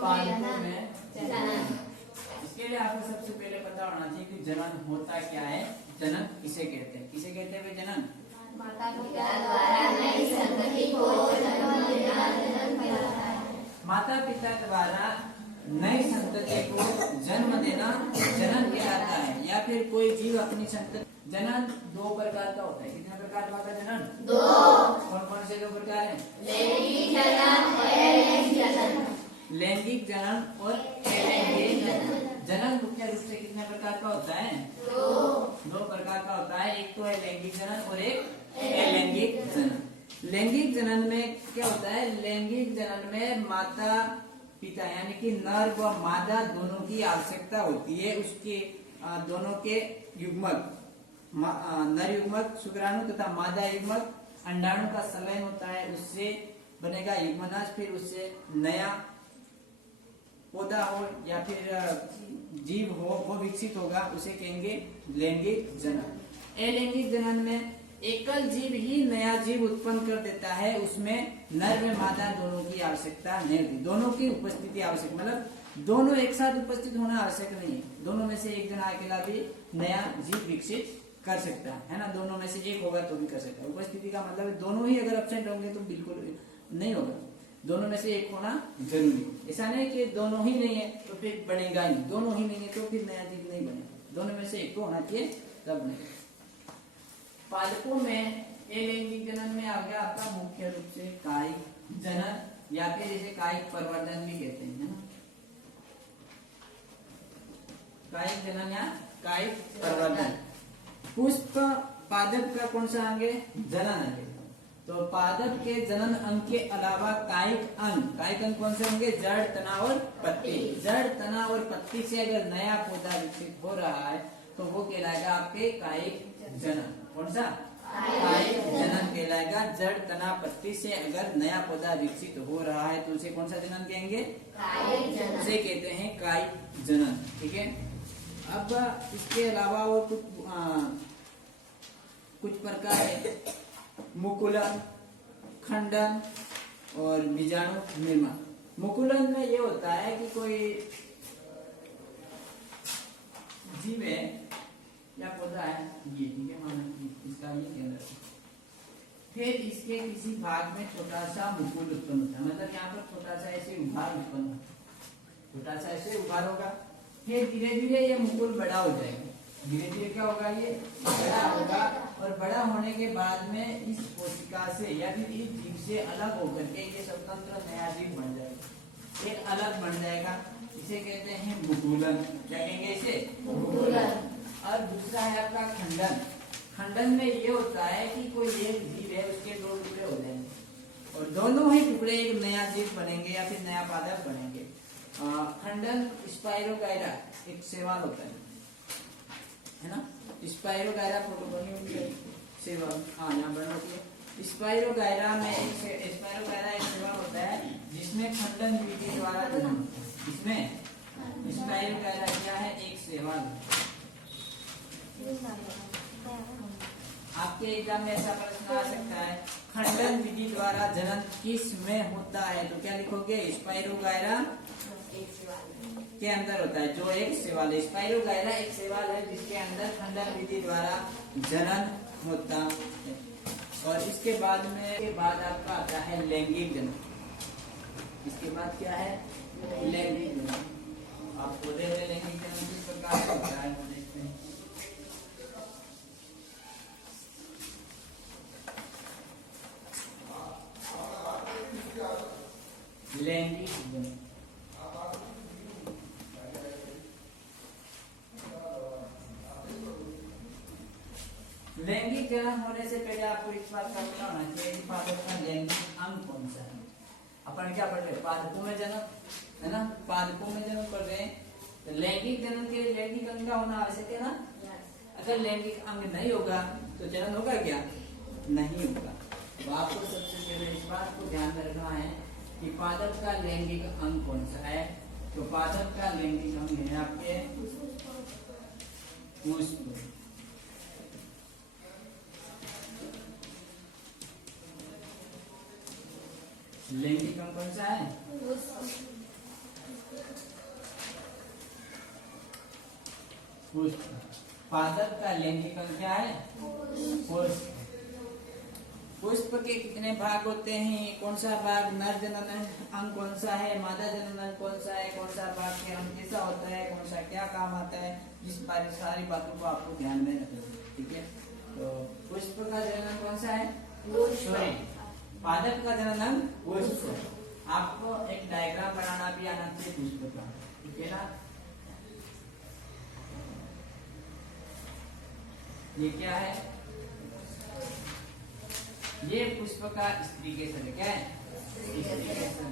पादपों में जनन। इसके लिए आपको सबसे पहले पता होना चाहिए कि जनन होता क्या है, जनन किसे कहते हैं। किसे कहते हैं जनन? माता पिता द्वारा नई संतति को जन्म देना जनन कहलाता है। माता पिता द्वारा नई संतति को जन्म देना जनन कहलाता है। या फिर कोई जीव अपनी संतति, जनन दो प्रकार का होता है। कितने प्रकार का होता है जनन? दो। कौन कौन से दो प्रकार हैं? लैंगिक जनन और अलैंगिक जनन। लैंगिक जनन और अलैंगिक जनन। जनन मुख्य रूप से कितने प्रकार का होता है? दो प्रकार का होता है। एक तो है लैंगिक जनन और एक अलैंगिक जनन। लैंगिक जनन में क्या होता है? लैंगिक जनन में माता पिता यानी कि नर व मादा दोनों की आवश्यकता होती है। उसके दोनों के युग्मक, नर युग्मक शुक्राणु तथा मादा युग्मक अंडाणु का संलयन होता है, उससे बनेगा युग्मनज। फिर उससे नया पौधा हो या फिर जीव हो वो विकसित होगा, उसे कहेंगे लैंगिक जनन। अलैंगिक जनन में एकल जीव ही नया जीव उत्पन्न कर देता है, उसमें नर व मादा दोनों की आवश्यकता नहीं होती। दोनों की उपस्थिति आवश्यक, मतलब दोनों एक साथ उपस्थित होना आवश्यक नहीं है। दोनों में से एक जना अकेला भी नया जीव विकसित कर सकता है ना। दोनों में से एक होगा तो भी कर सकता है। उपस्थिति का मतलब है दोनों ही अगर एब्सेंट होंगे तो बिल्कुल नहीं होगा। दोनों में से एक होना जरूरी। ऐसा नहीं कि दोनों ही नहीं है तो फिर बनेगा ही, दोनों ही नहीं है तो फिर नया जीव नहीं बनेगा। दोनों में से एक तो होना चाहिए तब बनेगा। पादपों में अलैंगिक जनन में आ गया आपका मुख्य रूप से कायिक जनन या फिर इसे कायिक प्रवर्धन भी कहते हैं, है ना। कायिक जनन या कायिक प्रवर्धन। पुष्प पादप का कौन सा अंग है? जनन अंग है। तो पादप के जनन अंग के अलावा कायिक अंग कौन से होंगे? जड़, तना और पत्ती। जड़, तना और पत्ती से अगर नया पौधा विकसित हो रहा है तो वो कहलाएगा आपके कायिक जनन। कौन सा? कायिक जनन कहलाएगा। जड़, तना, पत्ती से अगर नया पौधा विकसित हो रहा है तो उसे कौन सा जनन कहेंगे? कायिक जनन। उसे कहते हैं कायिक जनन। ठीक है। अब इसके अलावा और कुछ प्रकार है, मुकुलन, खंडन और बीजाणु निर्माण। मुकुलन में ये होता है कि कोई जीव है या पौधा है, ये ठीक है, मानो इसका ये केंद्र, फिर इसके किसी भाग में छोटा सा मुकुल उत्पन्न होता है। मतलब यहाँ पर छोटा सा ऐसे उभार उत्पन्न होता है, छोटा सा ऐसे उभार होगा। फिर धीरे धीरे ये मुकुल बड़ा हो जाएगा। धीरे धीरे क्या होगा? ये बड़ा होगा और बड़ा होने के बाद में इस कोशिका से या फिर इस जीव से अलग होकर के ये स्वतंत्र नया जीव बन जाएगा, एक अलग बन जाएगा। इसे कहते हैं मुकुलन। क्या कहेंगे इसे? मुकुलन। और दूसरा है आपका खंडन। खंडन में ये होता है कि कोई एक जीव है उसके दो टुकड़े हो जाएंगे और दोनों ही टुकड़े एक नया जीव बनेंगे या फिर नया पादप बनेंगे। खंडन स्पाइरोगायरा एक शैवाल होता है ना। स्पाइरोगायरा प्रोटोगोनियम शैवाल, हाँ यहाँ बन होती है। स्पाइरोगायरा में स्पाइरोगायरा एक शैवाल होता है जिसमें खंडन विधि द्वारा जन्म, इसमें स्पाइरोगायरा क्या है? एक शैवाल। आपके एग्जाम में ऐसा प्रश्न आ सकता है, खंडन विधि द्वारा जनन किस में होता है? तो क्या लिखोगे? स्पाइरोगायरा के अंदर होता है, जो एक शैवाल है। स्पाइरोगायरा एक शैवाल है जिसके अंदर खंडन विधि द्वारा जनन होता है। और इसके बाद में के बाद आपका आता है लैंगिक जनन। इसके बाद क्या है? लैंगिक जनन। आप पौधे में लैंगिक जनन किस प्रकार का होता है वो देखते हैं। लैंगिक जनन लैंगिक जनन होने से पहले आपको इस बात का पता होना चाहिए कि पादप का लैंगिक अंग कौन सा है। अपन क्या पढ़ रहे हैं? पादपों में जन्म, है ना। पादपों में जन्म पढ़ रहे हैं तो लैंगिक जनन के लिए लैंगिक अंग का होना आवश्यक है ना। अगर लैंगिक अंग नहीं होगा तो जनन होगा क्या? नहीं होगा। तो आपको सबसे पहले इस बात को ध्यान में रखना है कि पादप का लैंगिक अंग कौन सा है। तो पादप का लैंगिक अंग है आपके पुष्प। लैंगिक अंग कौन सा है? पुष्प। पादप का लैंगिक अंग क्या है? पुष्प। पुष्प के कितने भाग होते हैं? कौन सा भाग नर जनन अंग कौन सा है, मादा जनन अंग कौन सा है, कौन सा भाग के अंग कैसा होता है, कौन सा क्या काम आता है, इस बारे सारी बातों को आपको ध्यान में रखना है। ठीक है, तो पुष्प का जनन अंग कौन सा है? सॉरी, पादप का जनन अंग पुष्प। आपको एक डायग्राम बनाना भी आना चाहिए पुष्प का, ठीक है ना। ये क्या है? ये पुष्प का स्त्री केसर है। क्या है? स्त्री केसर।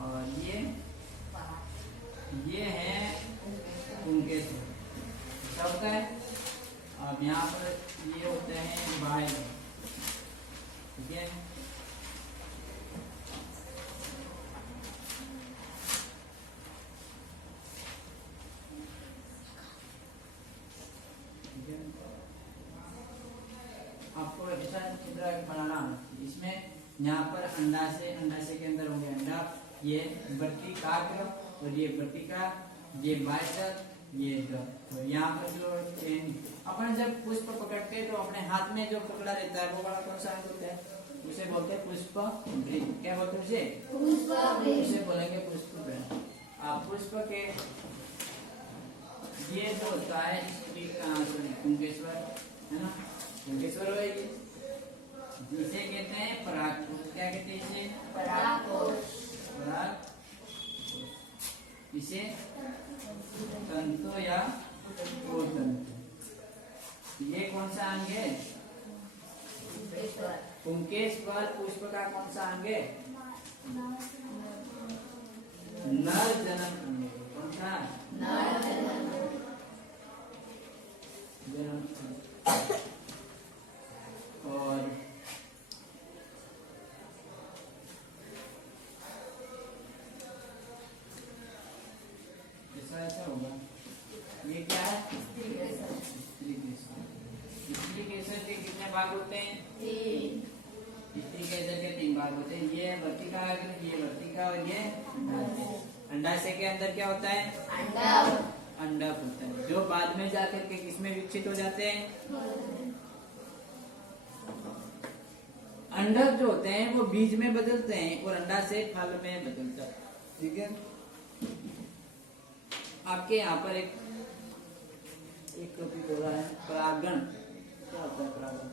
और ये है पुंकेसर। क्या होता है? अब यहाँ पर ये होते हैं बाह्य। ठीक है, आपको ऐसा चित्र बनाना। इसमें यहाँ पर अंडाशय के अंदर होंगे अंडा, ये वर्तिकाग्र और ये वर्तिका, ये बाह्यक, ये द्रव। तो यहाँ पर जो अपन जब पुष्प पकड़ते हैं तो अपने हाथ में जो पकड़ा रहता है वो वाला कौन सा अंग होता है? उसे बोलते हैं पुष्प ग्रीन। क्या बोलते हैं उसे? उसे बोलेंगे पुष्प ग्रीन। आप पुष्प के ये जो होता है पुंकेश्वर, है ना, पुंकेश्वर होगी, जिसे कहते हैं परागकोश। क्या कहते हैं इसे? परागकोश। इसे तंतु या कोतंतु। ये कौन सा अंग है? पुंकेश्वर पुष्प का कौन सा अंग है? नर जनन अंग। कौन सा? नर जनन। और ऐसा होगा। ये क्या है? स्त्री केसर। स्त्री केसर के कितने भाग होते हैं? 3। स्त्री केसर के 3 भाग होते हैं। ये वर्तिका, ये वर्तिका और ये अंडाशय के अंदर क्या होता है? अंडक होता है, जो बाद में जाकर के किसमें विकसित हो जाते हैं? अंडक जो होते हैं वो बीज में बदलते हैं और अंडा से फल में बदलता है। ठीक है, आपके यहाँ पर एक टॉपिक हो रहा है परागण। क्या होता है परागण?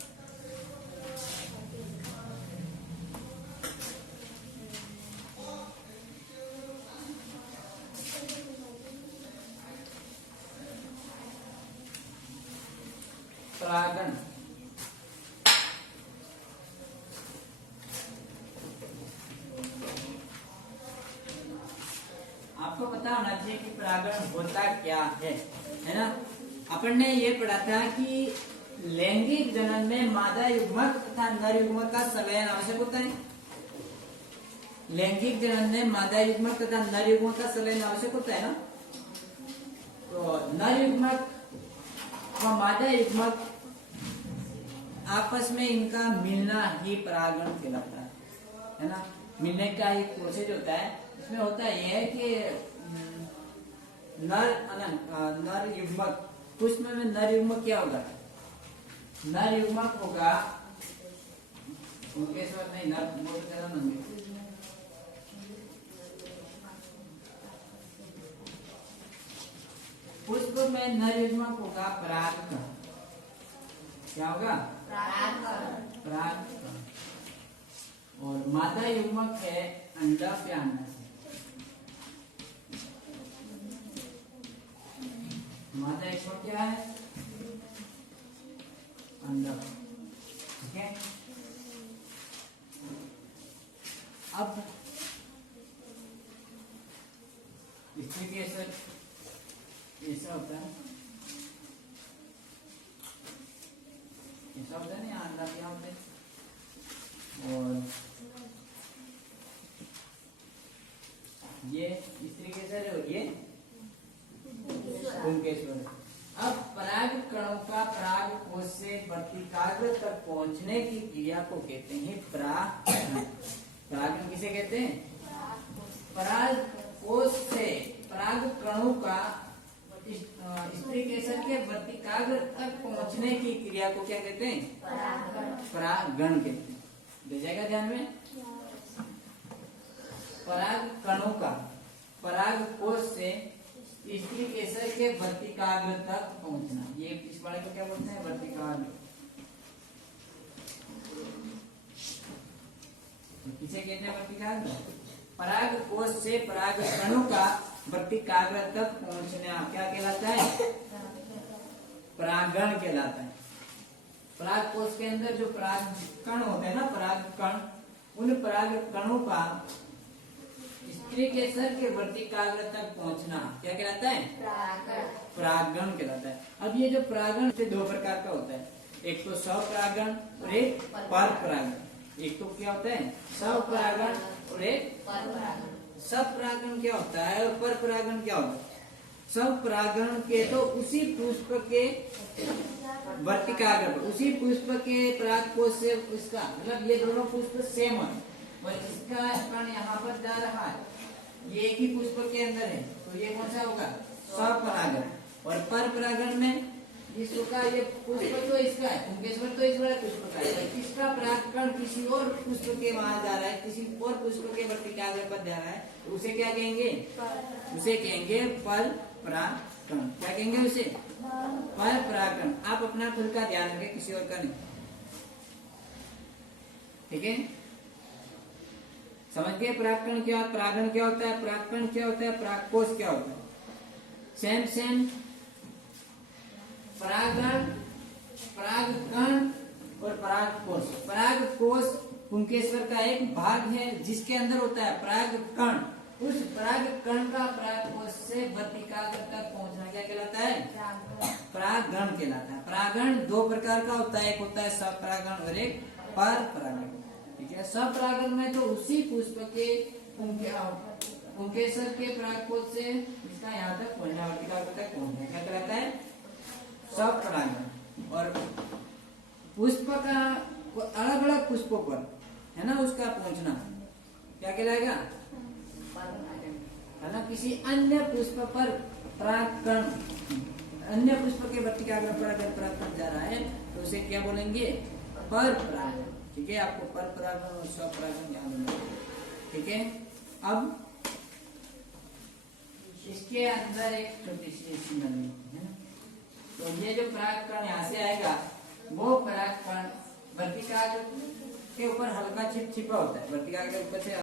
परागण आपको पता होना चाहिए कि परागण होता क्या है ना। अपन ने ये पढ़ा था कि लैंगिक जनन में मादा युग्मक तथा नर युग्मक का संलयन आवश्यक होता है। लैंगिक जनन में मादा युग्मक तथा नर युग्मक का संलयन आवश्यक होता है ना। तो नर युग्मक और मादा युग्मक आपस में इनका मिलना ही परागण कहलाता है ना। मिलने का एक प्रोसेस होता है। इसमें होता यह है कि नर युग्मक, पुष्प में नर युग्मक क्या होगा? नर युग्मक होगा, पुंकेश्वर नहीं, नर वो तो जनन होंगे। पुष्प में नर युग्मक होगा परागकण। क्या होगा? परागकण। और मादा युग्मक है अंडक या अंडाशय। मादा युग्मक क्या है? अंडक। ठीक है, अब स्त्री केसर ऐसा होता है, ऐसा होता है ना, अंडा क्या होते हैं। और ये स्त्री केसर है और ये पुंकेश्वर। अब पराग कणों का पराग कोश से वर्तिकाग्र तक पहुंचने की क्रिया को कहते हैं परागण। परागण किसे कहते हैं? पराग कोश से पराग कणों का स्त्री केसर के पराग तक पहुंचने की क्रिया को क्या कहते हैं? परागण कहते हैं। दे जाएगा ध्यान में। पराग कणों का पराग कोश से स्त्री केसर के वर्तिकाग्र तक पहुंचना, ये इस वाले को क्या बोलते हैं? वर्तिकाग्र। किसे कहते हैं वर्तिकाग्र? पराग कोश से पराग कणों का वर्तिकाग्र तक पहुंचना क्या कहलाता है? परागण कहलाता है। पराग कोश के अंदर जो पराग कण होते हैं ना, पराग कण, उन पराग कणों का स्त्री केसर के वर्तिकाग्र तक पहुंचना क्या कहलाता है? परागण कहलाता है। अब ये जो परागण से दो प्रकार का होता है, एक तो स्वपरागण और एक परपरागण। एक तो क्या होता है? स्वपरागण और एक स्वपरागण क्या होता है और परपरागण क्या होता है? स्वपरागण के तो उसी पुष्प के वर्तिकाग्र पर, उसी पुष्प के परागकोश से उसका मतलब ये दोनों पुष्प सेम है और इसका कण यहाँ पर जा रहा है, ये एक ही पुष्प के अंदर है, तो ये कौन सा होगा? स्वपरागण। और परपरागण में इसका ये पुष्प तो इसका है, पुंकेश्वर तो इस वाले पुष्प का है, इसका परागकण किसी और पुष्प के वहां जा रहा है, किसी और पुष्प के वर्तिकाग्र पर जा रहा है, तो उसे क्या कहेंगे? उसे कहेंगे परपरागण। क्या कहेंगे उसे? परपरागण। आप अपना खुद का ध्यान रखें, किसी और का नहीं। ठीक है, समझ गए? परागकण क्या, परागण क्या होता है, परागकण क्या होता है, परागकोश क्या होता है? सेम परागण, परागकण और परागकोश। परागकोश पुंकेश्वर का एक भाग है जिसके अंदर होता है परागकण। उस परागकण का परागकोश से वर्तिकाग्र तक पहुंचना क्या कहलाता है? परागण कहलाता है। परागण दो प्रकार का होता है, एक होता है स्वपरागण और एक परपरागण। ठीक है, स्वपरागण में तो उसी पुष्प के पुंकेश्वर के परागकोश से इसका यहाँ तक पहुंचना, वर्तिकाग्र तक पहुंचना क्या कहलाता है? स्वपरागण। और पुष्प का अलग अलग पुष्पों पर है ना उसका पहुंचना क्या कहलाएगा? है ना, किसी अन्य पुष्प पर परागकण, अन्य पुष्प के वर्तिकाग्र पर अगर परागकण जा रहा है तो उसे क्या बोलेंगे? परपरागण। ठीक है, आपको परपरागण और स्वपरागण याद होना चाहिए। ठीक है, अब इसके अंदर एक छोटी सी नली है, तो ये जो परागकण यहाँ से आएगा वो परागकण वर्तिकाग्र के ऊपर हल्का छिपा होता है, वर्तिकाग्र के ऊपर से